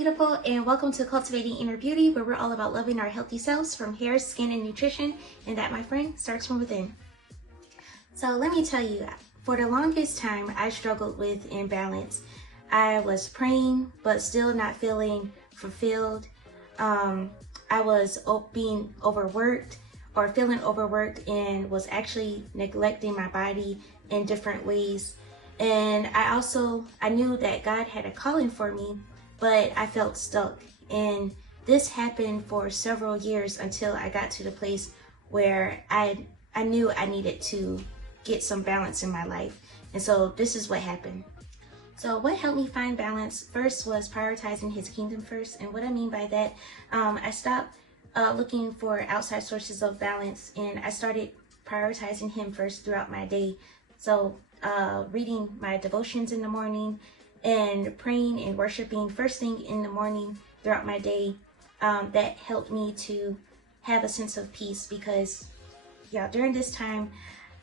beautiful, and welcome to Cultivating Inner Beauty, where we're all about loving our healthy selves from hair, skin, and nutrition, and that, my friend, starts from within. So let me tell you, for the longest time, I struggled with imbalance. I was praying, but still not feeling fulfilled. I was being overworked or feeling overworked and was actually neglecting my body in different ways. And I knew that God had a calling for me, but I felt stuck. And this happened for several years until I got to the place where I knew I needed to get some balance in my life. And so this is what happened. So what helped me find balance first was prioritizing His kingdom first. And what I mean by that, I stopped looking for outside sources of balance, and I started prioritizing Him first throughout my day. So reading my devotions in the morning and praying and worshiping first thing in the morning throughout my day, that helped me to have a sense of peace, because during this time,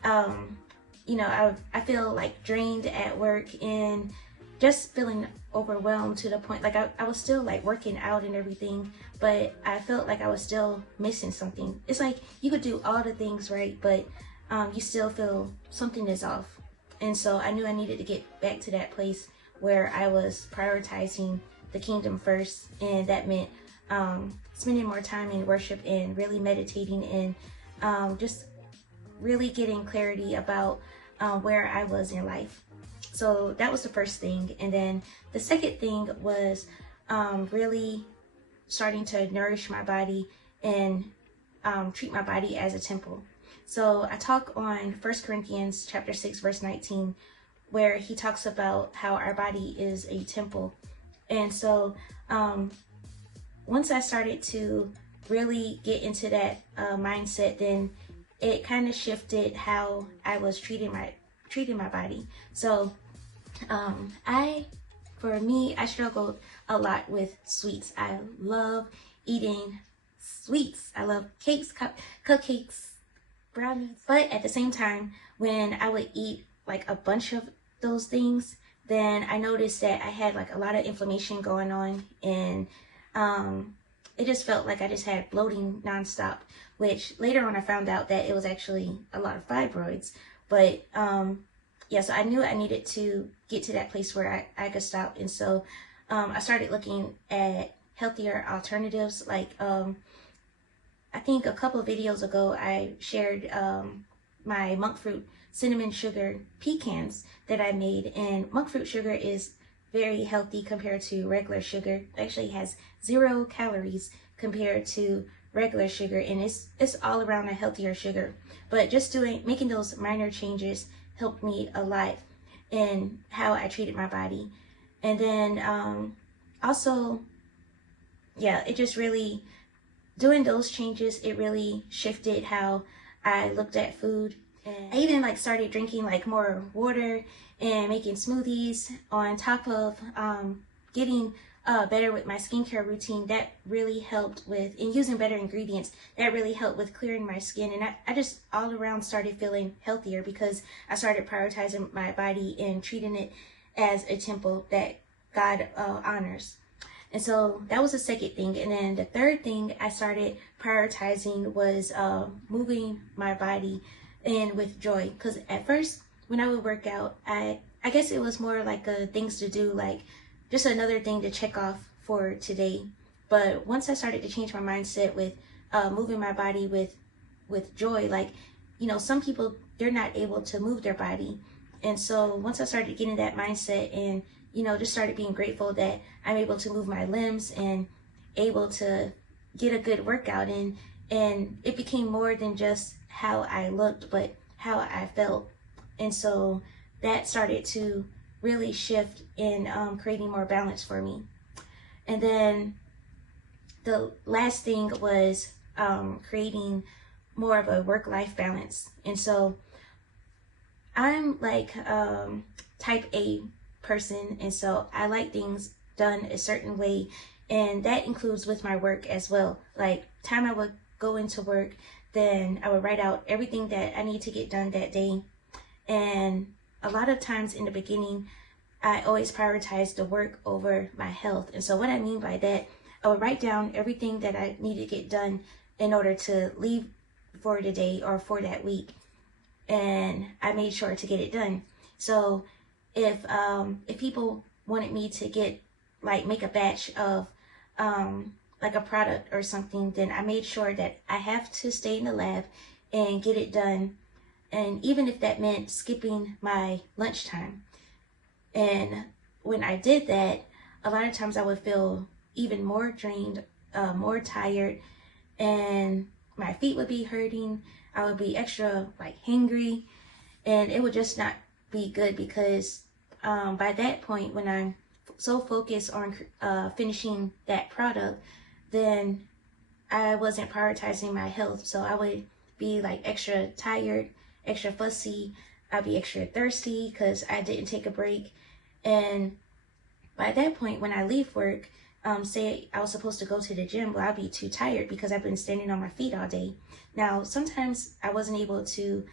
I feel like drained at work and just feeling overwhelmed to the point, like I was still like working out and everything, but I felt like I was still missing something. It's like you could do all the things right, but you still feel something is off. And so I knew I needed to get back to that place where I was prioritizing the kingdom first, and that meant spending more time in worship and really meditating and just really getting clarity about where I was in life. So that was the first thing. And then the second thing was really starting to nourish my body and treat my body as a temple. So I talk on 1 Corinthians chapter 6, verse 19, where he talks about how our body is a temple. And so once I started to really get into that mindset, then it kind of shifted how I was treating my body. So for me, I struggled a lot with sweets. I love eating sweets. I love cakes, cupcakes, brownies. But at the same time, when I would eat like a bunch of those things, then I noticed that I had like a lot of inflammation going on, and it just felt like I just had bloating nonstop, which later on I found out that it was actually a lot of fibroids. But so I knew I needed to get to that place where I could stop. And so I started looking at healthier alternatives. Like I think a couple of videos ago I shared my monk fruit cinnamon sugar pecans that I made, and monk fruit sugar is very healthy compared to regular sugar. It actually has 0 calories compared to regular sugar, and it's all around a healthier sugar. But just making those minor changes helped me a lot in how I treated my body. And then also, it just really, doing those changes, it really shifted how I looked at food. And I even like started drinking like more water and making smoothies on top of getting better with my skincare routine. That really helped with, and using better ingredients, that really helped with clearing my skin. And I just all around started feeling healthier because I started prioritizing my body and treating it as a temple that God honors. And so that was the second thing. And then the third thing I started prioritizing was moving my body in with joy. Because at first, when I would work out, I guess it was more like things to do, like just another thing to check off for today. But once I started to change my mindset with moving my body with joy, like, some people, they're not able to move their body. And so once I started getting that mindset and, just started being grateful that I'm able to move my limbs and able to get a good workout in, and it became more than just how I looked, but how I felt. And so that started to really shift in creating more balance for me. And then the last thing was creating more of a work-life balance. And so I'm like type A person, and so I like things done a certain way, and that includes with my work as well. Like time I would go into work, then I would write out everything that I need to get done that day. And a lot of times in the beginning, I always prioritize the work over my health. And so what I mean by that, I would write down everything that I need to get done in order to leave for the day or for that week. And I made sure to get it done. So if people wanted me to get make a batch of like a product or something, then I made sure that I have to stay in the lab and get it done. And even if that meant skipping my lunchtime. And when I did that, a lot of times I would feel even more drained, more tired, and my feet would be hurting. I would be extra hangry, and it would just not be good because by that point, when I'm so focused on finishing that product, then I wasn't prioritizing my health. So I would be extra tired, extra fussy. I'd be extra thirsty because I didn't take a break. And by that point, when I leave work, say I was supposed to go to the gym, well, I'd be too tired because I've been standing on my feet all day. Now, sometimes I wasn't able to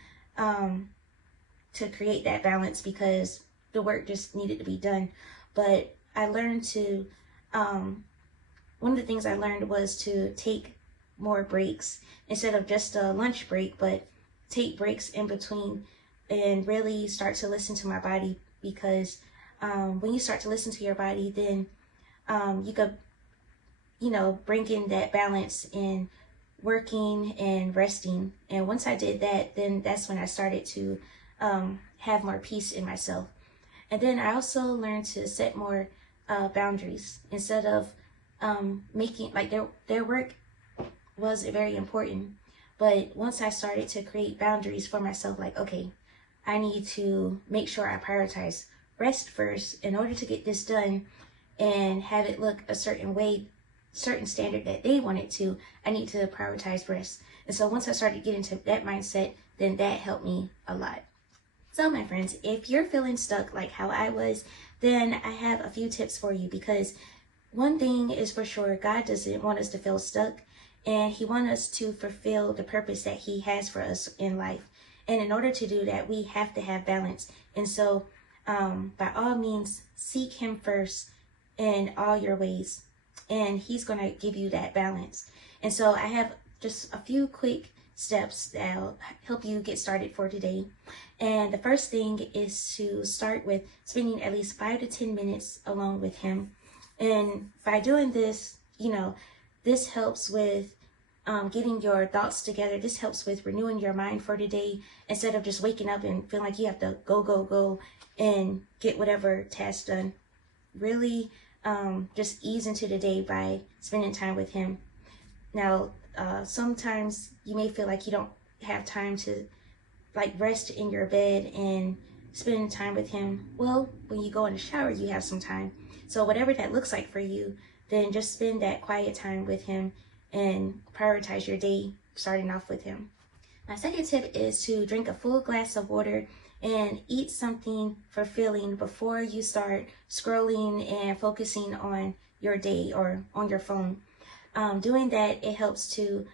create that balance because the work just needed to be done. But I learned to, one of the things I learned was to take more breaks instead of just a lunch break, but take breaks in between and really start to listen to my body, because when you start to listen to your body, then you could, bring in that balance in working and resting. And once I did that, then that's when I started to have more peace in myself. And then I also learned to set more boundaries instead of making their work was very important. But once I started to create boundaries for myself, okay, I need to make sure I prioritize rest first in order to get this done and have it look a certain way, certain standard that they want it to. I need to prioritize rest. And so once I started getting to that mindset, then that helped me a lot. So my friends, if you're feeling stuck like how I was, then I have a few tips for you, because one thing is for sure, God doesn't want us to feel stuck, and He wants us to fulfill the purpose that He has for us in life. And in order to do that, we have to have balance. And so by all means, seek Him first in all your ways, and He's going to give you that balance. And so I have just a few quick steps that'll help you get started for today. And the first thing is to start with spending at least 5 to 10 minutes alone with Him. And by doing this, this helps with getting your thoughts together. This helps with renewing your mind for today, instead of just waking up and feeling like you have to go and get whatever task done. Really just ease into the day by spending time with Him. Now, sometimes you may feel like you don't have time to rest in your bed and spend time with Him. Well, when you go in the shower, you have some time. So whatever that looks like for you, then just spend that quiet time with Him and prioritize your day starting off with Him. My second tip is to drink a full glass of water and eat something fulfilling before you start scrolling and focusing on your day or on your phone. Doing that, it helps to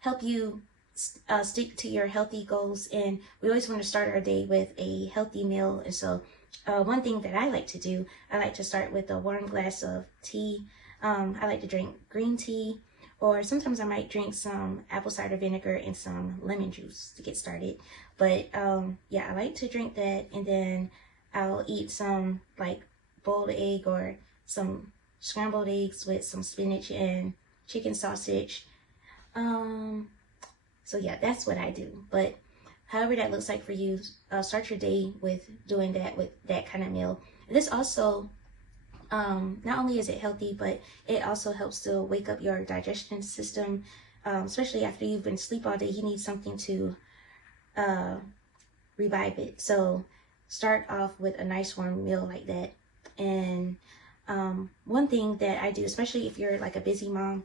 help you stick to your healthy goals. And we always want to start our day with a healthy meal. And so one thing that I like to do, I like to start with a warm glass of tea. I like to drink green tea, or sometimes I might drink some apple cider vinegar and some lemon juice to get started. But yeah, I like to drink that, and then I'll eat some boiled egg or some scrambled eggs with some spinach and chicken sausage. So yeah, that's what I do. But however that looks like for you, start your day with doing that, with that kind of meal. This also, not only is it healthy, but it also helps to wake up your digestion system, especially after you've been asleep all day. You need something to revive it. So start off with a nice warm meal like that. And one thing that I do, especially if you're a busy mom,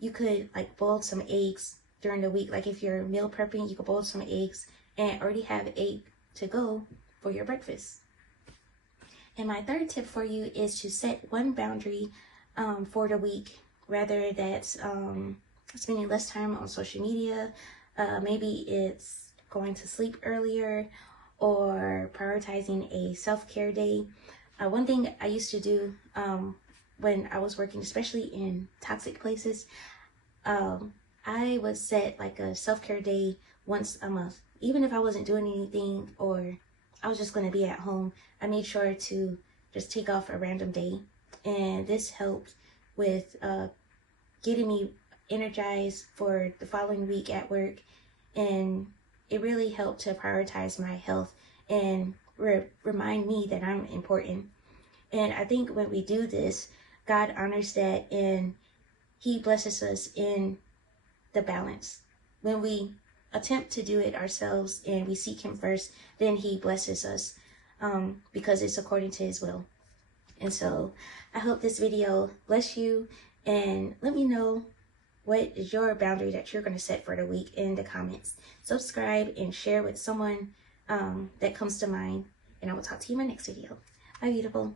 you could boil some eggs during the week. If you're meal prepping, you could boil some eggs and already have egg to go for your breakfast. And my third tip for you is to set one boundary for the week, whether that's spending less time on social media, maybe it's going to sleep earlier, or prioritizing a self-care day. One thing I used to do when I was working, especially in toxic places, I would set like a self-care day once a month. Even if I wasn't doing anything or I was just going to be at home, I made sure to just take off a random day. And this helped with getting me energized for the following week at work. And it really helped to prioritize my health and remind me that I'm important. And I think when we do this, God honors that and He blesses us in the balance. When we attempt to do it ourselves and we seek Him first, then He blesses us because it's according to His will. And so I hope this video bless you, and let me know what is your boundary that you're going to set for the week in the comments. Subscribe and share with someone that comes to mind, and I will talk to you in my next video. Bye, beautiful.